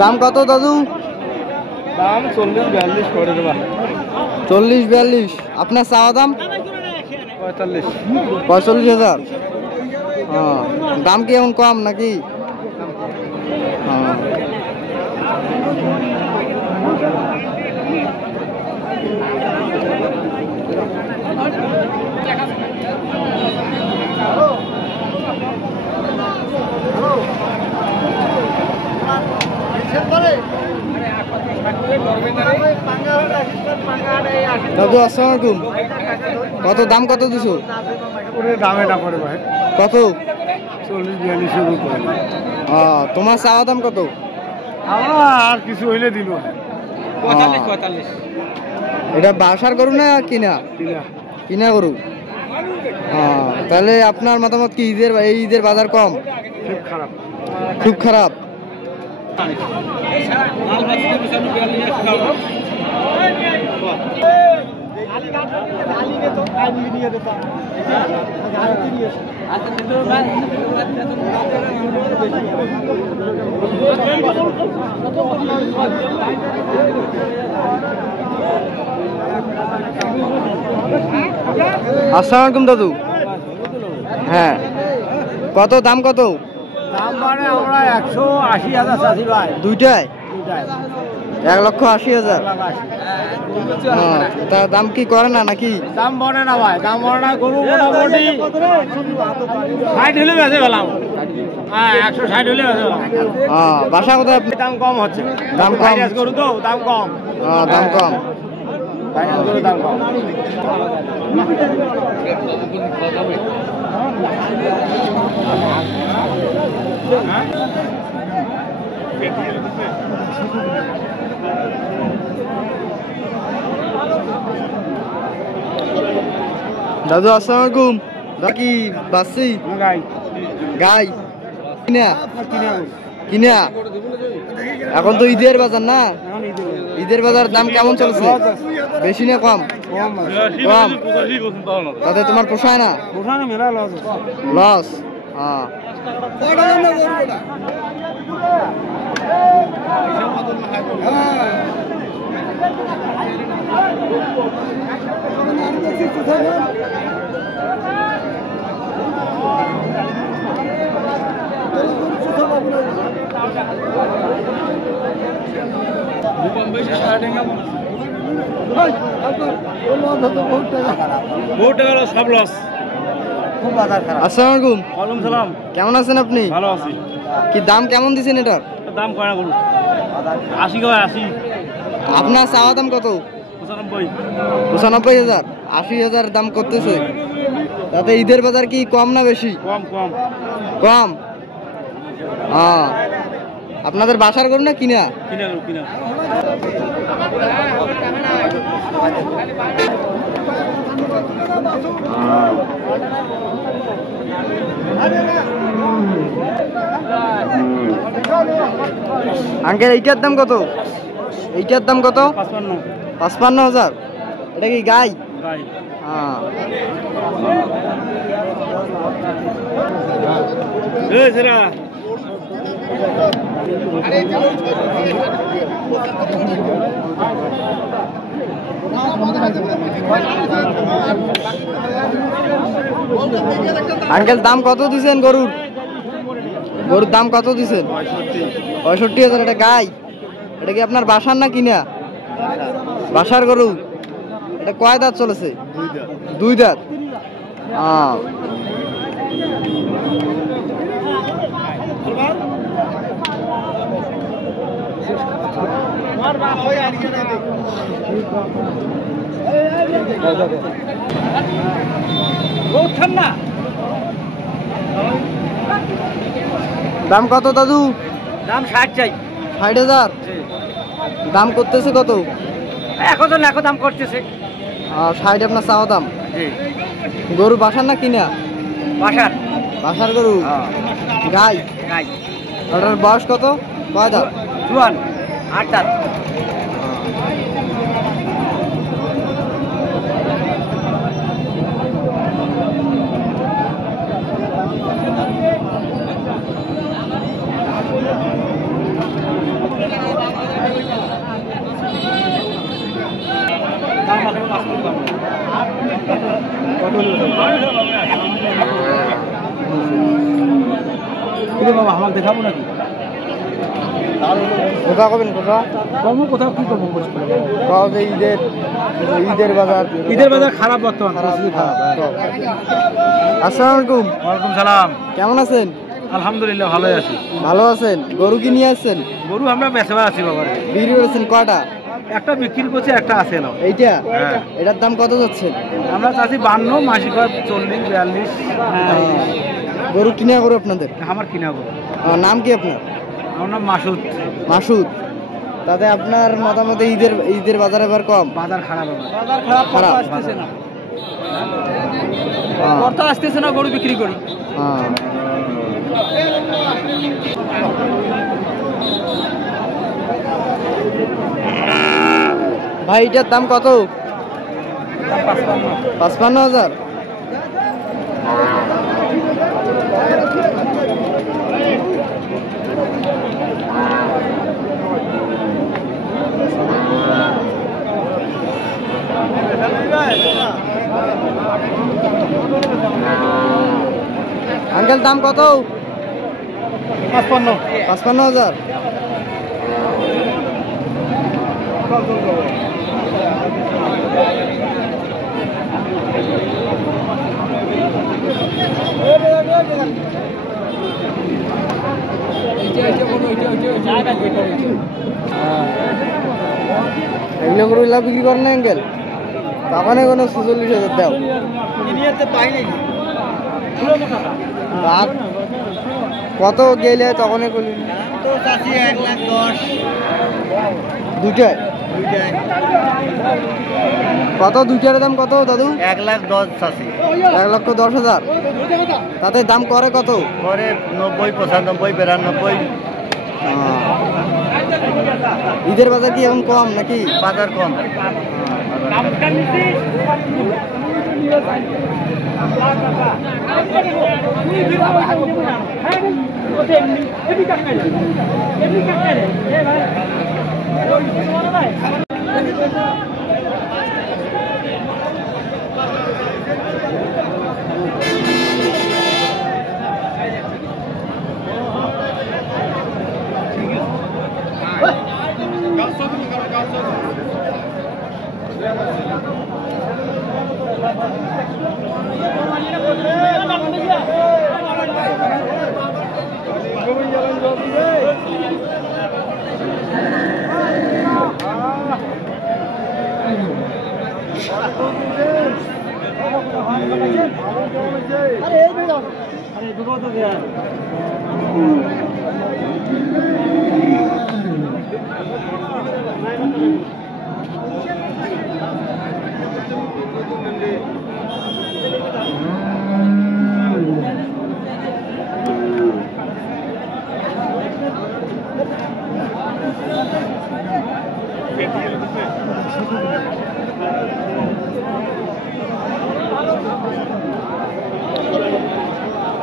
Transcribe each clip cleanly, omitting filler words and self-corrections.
দাম কত দাদু? দাম 40-42 করে দেবা। 40-42। আপনার চাওয়া দাম? 45,000। দাম কি এমন কম নাকি? দাদু আসসালামু আলাইকুম। কত দাম কত দিছো? দামে না পড়ে ভাই। কত? 40-42। তোমার চাওয়া দাম কত? আর কিছু হইলে দিল। 45-45। এটা বাসার গরু না কিনা? কিনা গরু। তাহলে আপনার মতামত কি ঈদের বাজার কম? খুব খারাপ। খুব খারাপ। আসসালামু আলাইকুম দাদু। হ্যাঁ, কত দাম কত? দাম মানে আমরা 180,000 চাচ্ছি ভাই। দুইটায় 1,80,000। তা দাম কি করে না নাকি? দাম বনে না ভাই, দাম বনে না। গরু মোটামুটি 60 হলে বেঁচে পেলাম। 160 হলে বেঁচে পেলাম। বাসা কোথায় আপনি? দাম কম হচ্ছে। দাম কম গরু তো দাম কম। দাম কম। দাম কম। দাদু আসসালামু আলাইকুম। কি বাসি? গাই কিনা? কিনা। এখন তো ঈদের বাজার না? ঈদের বাজার দাম কেমন চলছে? বেশি না কম? কম। তাতে তোমার পোষায় না? লস। সব লস। আসসালামু আলাইকুম। ওয়ালাইকুম সালাম। কেমন আছেন আপনি? ভালো আছি। কি দাম কেমন দিচ্ছেন এটার? দাম কয় না গরু? 80 কয় 80। আপনার চাওয়া দাম কত? 95,000। 80,000 দাম করতেছে। তাতে ঈদের বাজার কি কম না বেশি? কম কম কম। আপনাদের বাসার গরু না কিনা? কিনা গরু কিনা। আঙ্কেল এইটার দাম কত? এইটার দাম কত? 55,000। এটা কি গাই? আঙ্কেল দাম কত দিছেন গরুর? গরুর দাম কত দিছেন? 65,000। এটা গাই? এটা কি আপনার বাসার না কিনা? বাসার গরু। এটা কয় দাঁত চলেছে? 2 দাঁত। দাম কত দাদু? দাম 60 চাই। 60,000। দাম করতেছে কত? এখন দাম করতেছে 60 আপনার চাওয়া দাম। গরু বাসার না কিনা? বাসার। বাসার গরু। গাই? গাই। ওটার বয়স কত? কয় দাঁত? জোয়ান। 8 দাঁত। বাবা আমাকে দেখাবো নাকি? কোথা করবেন কোথা কর্ম কোথাও কি করবো? যে ঈদের বাজার ঈদের বাজার খারাপ বর্তমান খারাপ। আসসালামু আলাইকুম। ওয়ালাইকুম সালাম। কেমন আছেন? আলহামদুলিল্লাহ ভালোই আছি। ভালো আছেন? গরু কি নিয়ে আসছেন? গরু আমরা বেচা আছি বাবা। বিক্রি করেছেন কয়টা? একটা বিক্রি করছে, একটা আছে না। এইটা? হ্যাঁ। এটার দাম কত যাচ্ছে? আমরা চাচ্ছি 52, মাসিক 40, 42। গরু কিনা গরু আপনাদের? আমার কিনা গরু। নাম কি আপনার? আমার নাম মাসুদ। মাসুদ। তাতে আপনার মতামতে ঈদের বাজার এবার কম? বাজার খারাপ। খারাপ আসতেছে না, হ্যাঁ। অর্থ আসতেছে না গরু বিক্রি করি। হ্যাঁ। ভাই এটার দাম কত? 55,000। আঙ্কেল দাম কত? 55,000। এগুলো করে বিক্রি করেন না আঙ্কেল? তখন কোনো 46,000 দাও। কত গেলে তখন দুইটায়? কত দুইটার দাম কত দাদু? 1,10,000 চাষি। 1,10,000। তাতে দাম করে কত? করে 90, 95, 92। ঈদের বাজার কি এখন কম নাকি? বাজার কম।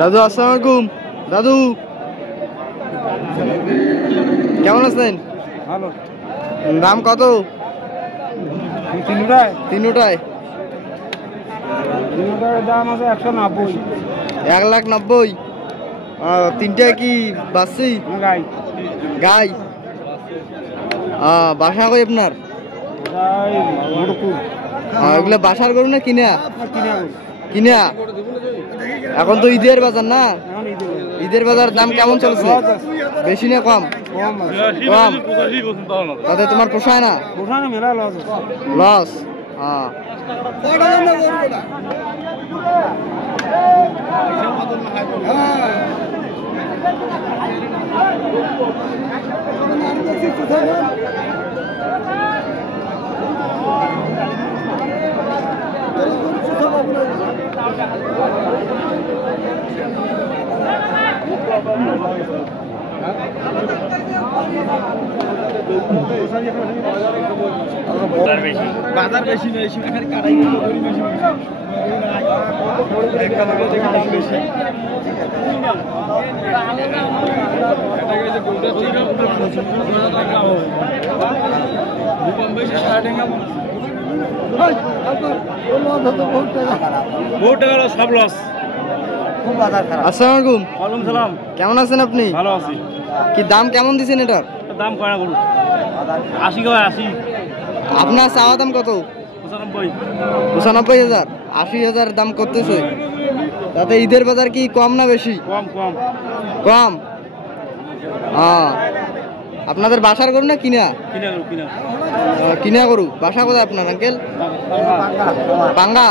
দাদু আসসালামু আলাইকুম। দাদু কেমন আছেন? ভালো। দাম কত? তিনটায় তিনটায় দাম আছে 190। 1,90,000। তিনটায় কি বাচ্চি? গাই। গাই? বাসা কই আপনার? এগুলো বাসার গরু না কিনা? কিনা। এখন তো ঈদের বাজার না? ঈদের বাজার দাম কেমন চলছে? বেশি না কম? কম। তাতে তোমার পোষায় না? লস। বাজার বেশি নয়, সেখানে কাটাই বেশি। বহুত টাকা লস, সব লস। আসসালামু আলাইকুম। ওয়ালাইকুম সালাম। কেমন আছেন আপনি? ভালো আছি। কি দাম কেমন দিছেন এটার? দাম কয় না গরু? 80 কয়, 80। আপনার চাওয়া দাম কত? 95। 95,000। 80,000 দাম করতেছে। তাতে ঈদের বাজার কি কম না বেশি? কম কম কম। আপনাদের বাসার গরু না কিনা? কিনা গরু, কিনা। কিনা গরু। বাসা কোথায় আপনার আঙ্কেল? বাঙ্গা।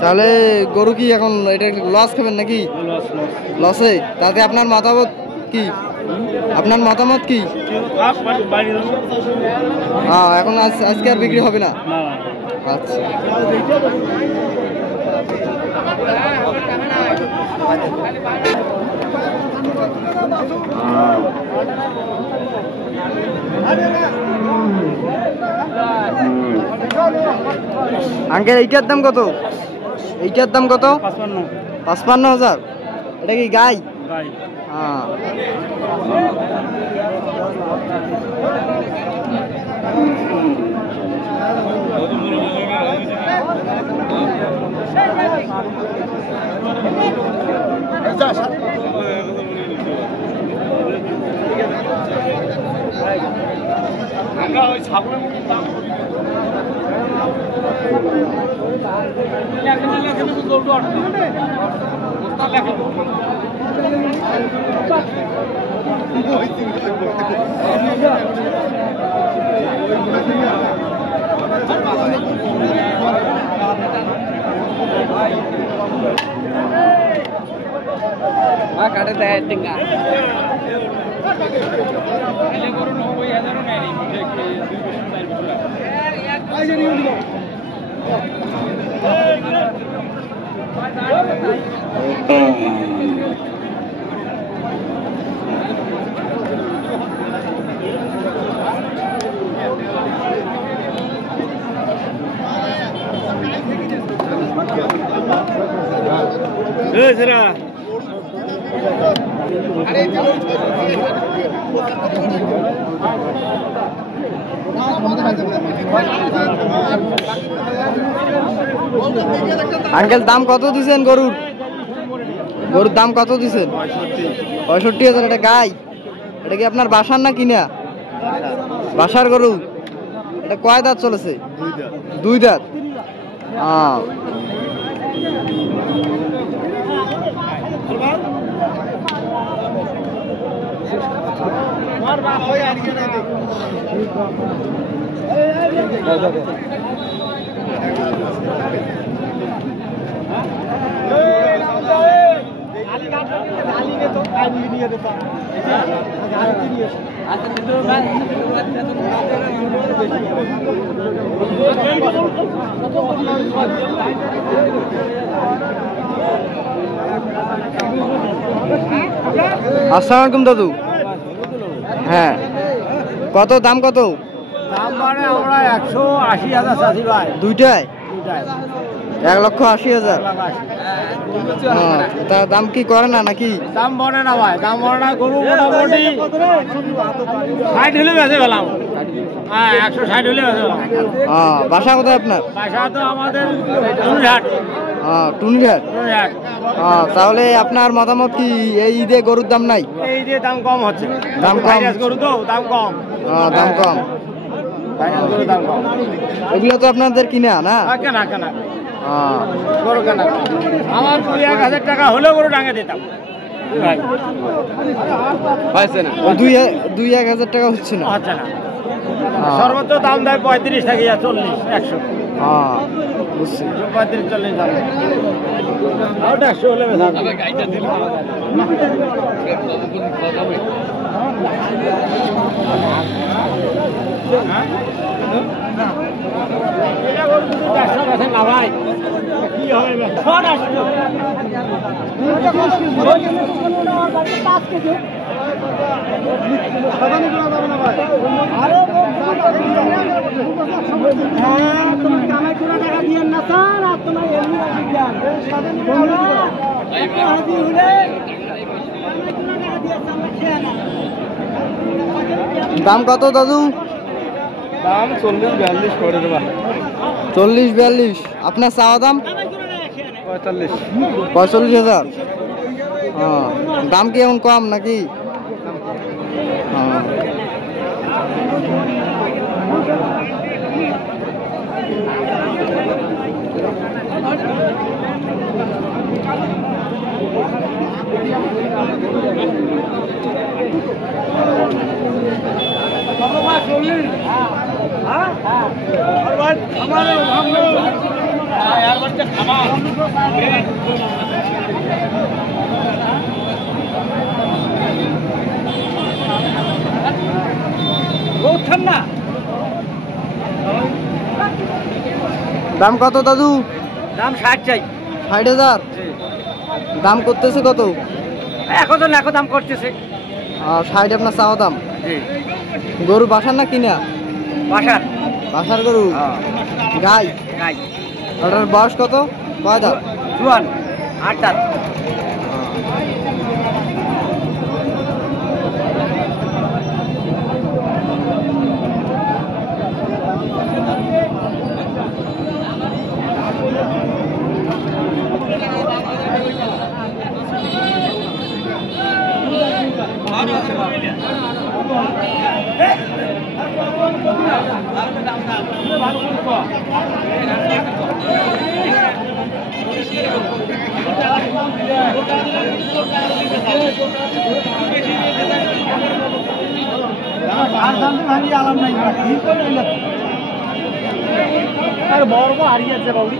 তাহলে গরু কি এখন এটা লস খাবেন নাকি? Loss loss. লসে? তাতে আপনার মতামত কি? আপনার মতামত কি? এখন আজকে আর বিক্রি হবে না? আচ্ছা। আঙ্কেল এইটার দাম কত? এইটার দাম কত? 55,000। এটা কি গাই? আমরা ওই ছাগলের দাম কাটে দেয় টিঙ্গা। আঙ্কেল দাম কত দিছেন গরুর? গরুর দাম কত দিছেন? 65,000। এটা গাই? এটা কি আপনার বাসার না কিনা? বাসার গরু। এটা কয় দাঁত চলেছে? 2 দাঁত। আসসালামু আলাইকুম দাদু। হ্যাঁ, কত দাম কত? দাম মানে আমরা 180,000 চাষি ভাই। দুইটায় 1,80,000। তার দাম কি করে না নাকি? দাম বনে না ভাই, দাম বনে না। গরু মোটামুটি 60 হলে বেঁচে পেলাম। হ্যাঁ, 160 হলে বেঁচে পেলাম। বাসা কোথায় আপনার? বাসা তো আমাদের টুনিরহাট। টুনিরহাট। তাহলে আপনার মতামত কি এই ঈদে গরুর দাম নাই? এই যে দাম কম হচ্ছে। দাম কম? গরু তো দাম কম। দাম কম। এগুলো তো আপনাদের কিনা না? কেনা কেনা গরু কেনা। আমার 2-1,000 টাকা হলেও গরু ডাঙে দিতাম। 2-1,000 টাকা হচ্ছে না? আচ্ছা না, সর্বোচ্চ দাম দেয় 35 থেকে 40, 100। বুঝছি। 35-40 দাম। ওটা 100 হলে বেচা। না ভাই, কি হবে? দাম কত দাদু? দাম 40-42 করে দেবা। 40-42। আপনার চাওয়া দাম 45,000। হ্যাঁ, দাম কি এমন কম নাকি? হ্যাঁ। দাম কত দাদু? দাম 60 চাই। 60,000। দাম করতেছে কত? এখন তো লাখো দাম করতেছে। 60 আপনার চাওয়া দাম। জি। গরু বাসার না কিনা? বাসার। বাসার গরু। গাই। গাই। ওটার বয়স কত? কয় দাঁত? জুয়ান 8 দাঁত। আর বড় হারিয়েছে বাবু।